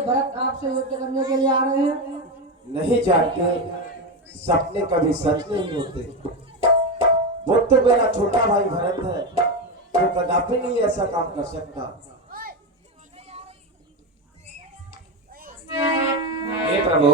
भाई भरत आपसे युद्ध करने के लिए आ रहे हैं? नहीं जानते, सपने कभी सच नहीं होते। वो तो मेरा छोटा भाई भरत है, वो कदापि नहीं ऐसा काम कर सकता। हे प्रभु,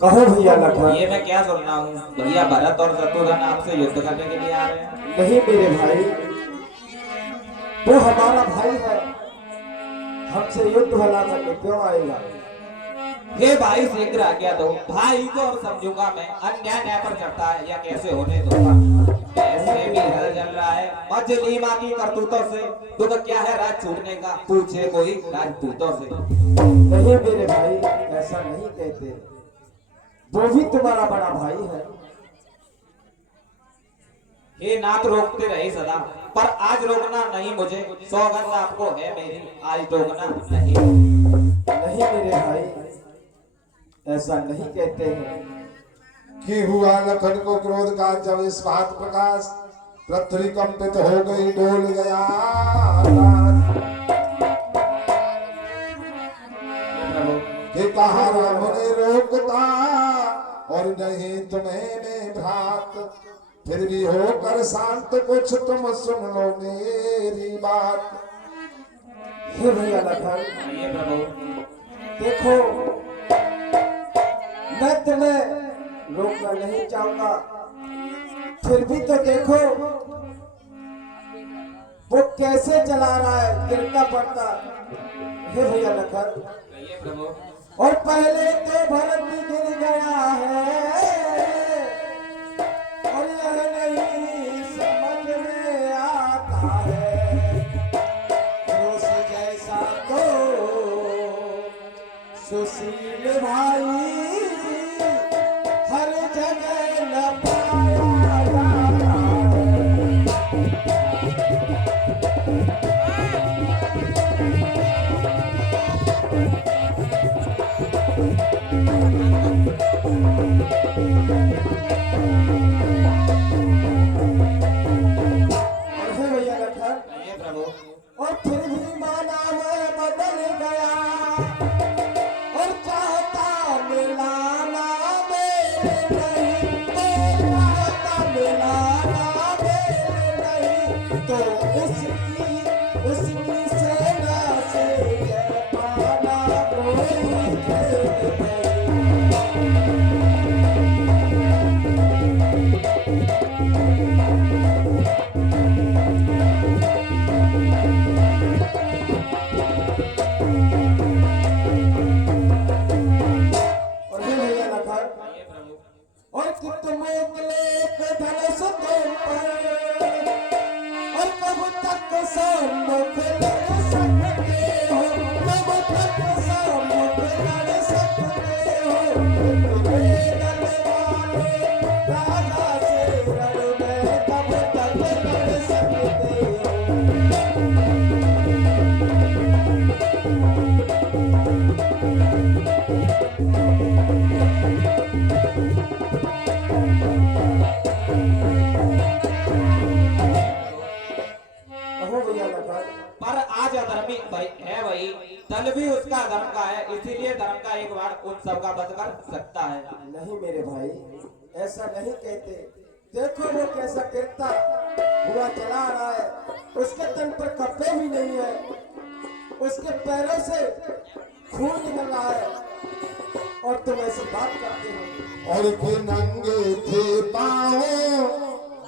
कहो भैया लखन। ये मैं क्या सुन रहा हूँ? भैया भरत और शत्रुघ्न आपसे युद्ध करने के लिए आ रहे हैं। नहीं मेरे भाई, वो हमारा भाई है, हमसे युद्ध भला करने क्यों आएगा? हे भाई शीघ्र आज्ञा दो, भाई को और समझूंगा मैं। अन्याय न्याय पर चढ़ता है या कैसे होने दूंगा? ऐसे भी हल जल रहा है मजली माँ की करतूतों से। दुख क्या है राज छूटने का, पूछे कोई राजपूतों से। नहीं मेरे भाई, ऐसा नहीं कहते, वो भी तुम्हारा बड़ा भाई है। हे नाथ रोकते रहे सदा, पर आज रोकना नहीं मुझे। सौगंध आपको है मेरी, आज रोकना नहीं। नहीं मेरे भाई, ऐसा नहीं कहते हैं। कि हुआ लखन को क्रोध का जब इस बात प्रकाश, पृथ्वी कंपित हो गई, डोल गया कि कहा राम ने रोकता और नहीं तुम्हें में भ्रात, फिर भी होकर शांत कुछ तुम सुन लो मेरी बात। हे भैया लखन, ये प्रभु, देखो मैं तुम्हें रोकना नहीं चाहूंगा, फिर भी तो देखो वो कैसे चला रहा है, गिरता पड़ता। हे भैया लखन, ये प्रभु, और पहले तो भरत भी गिर गया है, और यह नहीं समझ में आता है, रोस जैसा तो सुशील भाई हर जगह न पाया जाता है। भैया लखन, ये प्रभु, और फिर भी माना मैं बदल गया, और चाहता मिलाना मेरे नहीं, तो चाहता मिलाना मेरे नहीं, तो उसकी सेना से जय पाना कोई खेल नहीं। और हे भैया लखन, ये प्रभु, और कि तुम एक धनुष तुम पर, और कब तक सम्मुख लड़ सकते हो, कब तक सम्मुख लड़ सकते हो, तुम्हें लड़वाने राजा से रण में कब तक लड़ सकते हो। कहो भैया लखन, पर आज अधर्मी भाई है वही, दल भी उसका धर्म का है, इसीलिए धर्म का एक बार उन सबका वध कर सकता है। नहीं मेरे भाई, ऐसा नहीं कहते। देखो वो कैसा गिरता हुआ चला रहा है, उसके तन पर कपड़े भी नहीं है, उसके पैरों से खून निकल रहा है, और तुम ऐसी बात करते हो। और के नंगे थे पाँव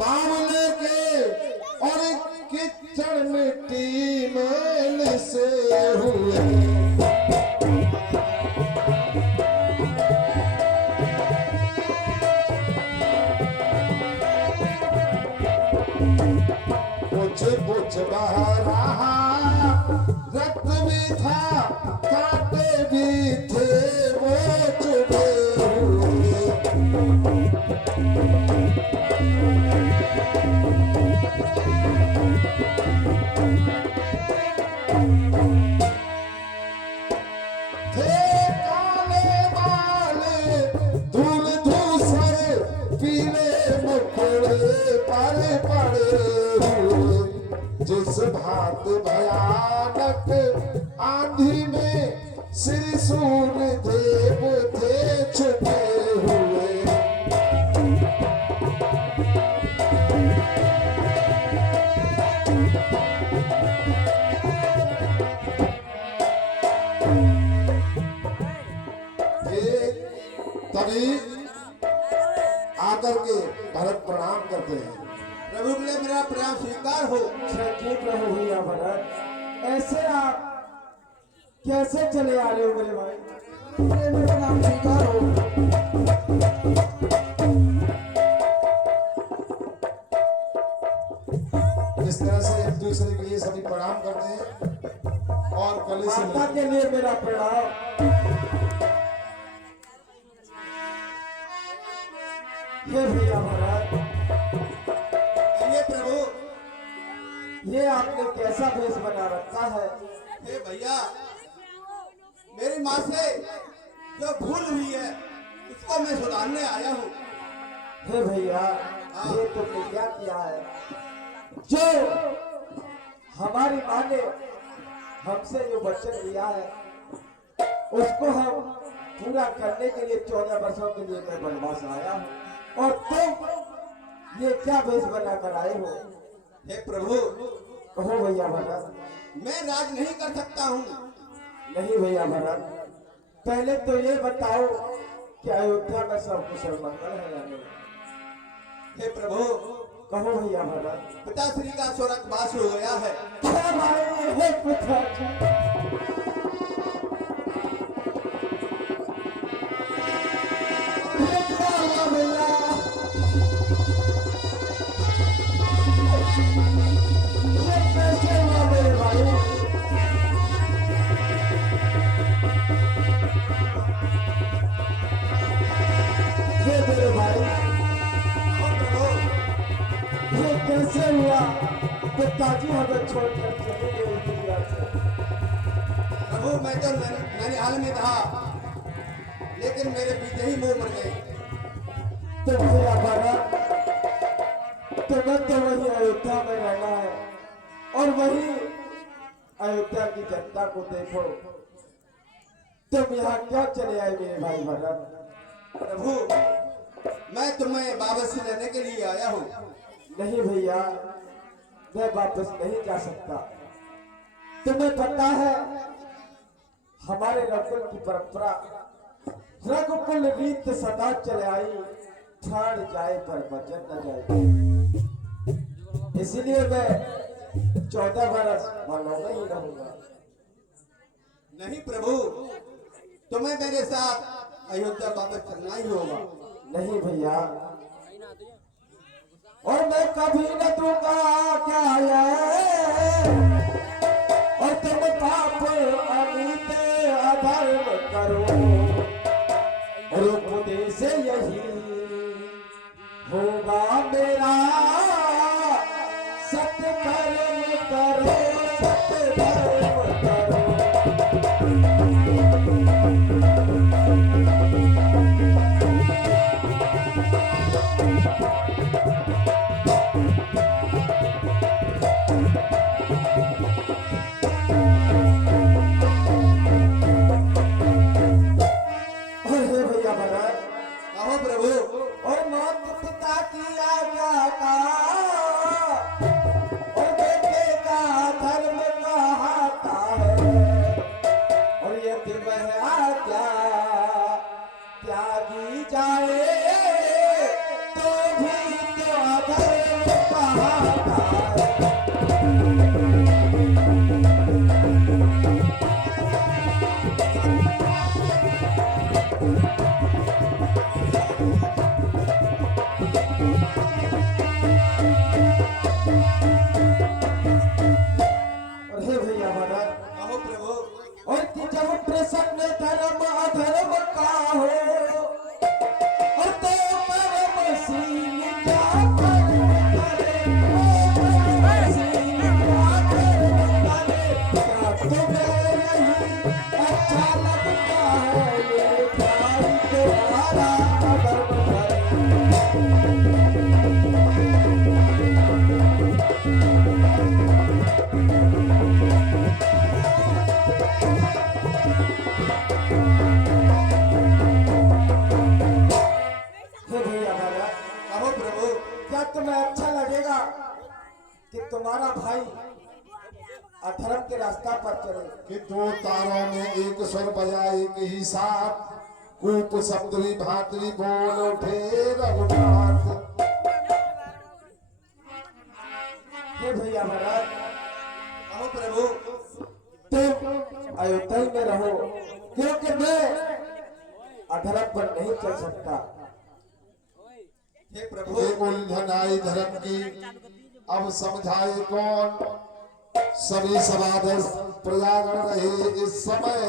बावले के, और कीचड़ मिट्टी मेल से हुए, कुछ कुछ बह रहा, रक्त भी था, कांटे भी थे, वो चुभे हुए। थे काले बाले, धूल धूसर, पीले मुखड़े पर पड़े हुए, जिस भांत भयानक आंधी में सिर सूर्य देव थे छुपे हुए। तभी आकर के भरत प्रणाम करते हैं। प्रभु के लिए मेरा प्रणाम स्वीकार हो। जी प्रभु भैया भरत, ऐसे आप कैसे चले आ रहे हो मेरे भाई? मेरा नाम स्वीकार हो। इस तरह से एक दूसरे के लिए सभी प्रणाम करते हैं और गले से माता के लिए मेरा प्रणाम। हे भैया भरत, ये प्रभु, ये आपने कैसा भेष बना रखा है? हे भैया, मेरी माँ से जो भूल हुई है उसको मैं सुधारने आया हूँ। हे भैया, ये तुमने क्या किया है? जो हमारी माँ ने हमसे जो वचन लिया है उसको हम पूरा करने के लिए 14 वर्षों के लिए मैं वनवास आया हूँ, और तुम ये क्या भेष बना कर आए हो? हे प्रभु, कहो भैया भरत। मैं राज नहीं कर सकता हूँ। नहीं भैया भरत, पहले तो ये बताओ कि अयोध्या में सब कुशल मंगल है या नहीं? हे प्रभु, कहो भैया भरत। पिताश्री का स्वर्गवास हो गया है। क्या भाई, हे पिताजी। ये क्या हुआ भैया? ये कैसे हुआ मेरे भाई? ये मेरे भाई, ओ प्रभु, ये कैसे हुआ? पिताजी हमें छोड़कर चले गए इस दुनिया से। प्रभु, मैं तो ननिहाल में था, लेकिन मेरे पीछे ही मोर मर गए। तो भैया भरत, तुम्हें तो वही अयोध्या में रहना है और वही अयोध्या की जनता को देखो। तुम यहाँ क्या चले आए मेरे भाई भरत? प्रभु, मैं तुम्हें वापस लेने के लिए आया हूँ। नहीं भैया, मैं वापस नहीं जा सकता। तुम्हें पता है हमारे रघुकुल की परंपरा, रघुकुल रीत सदा चले आई, ठाड़ जाए पर वचन न जाए। इसलिए मैं 14 वर्ष वनों में ही रहूंगा। नहीं प्रभु, तुम्हें मेरे साथ अयोध्या वापस चलना ही होगा। नहीं भैया, और मैं कभी न दूंगा क्या है, और तुम पाप अनित अधर्म करो, और उपदेश यही होगा मेरा, सत्य कर्म करो, सत्य धर्म करो। कहो प्रभु, और मात पिता की आज्ञा का और बेटे का धर्म कहाता है, और यदि वह आज्ञा त्यागी जाए तो भी तो अधर्म कहाता है। क्या तुम्हें अच्छा लगेगा कि तुम्हारा भाई अधर्म के रास्ता पर चले? कि दो तारों में एक स्वर बजा एक ही साथ, कूप शब्द भी भांति भी बोल उठे रघुनाथ। हे भैया महाराज, कहो प्रभु। तुम अयोध्या में रहो, क्योंकि मैं अधर्म पर नहीं चल सकता। हे प्रभु। ये उल्झन आई धर्म की, अब समझाए कौन। सभी सभासद प्रजागण रहे इस समय।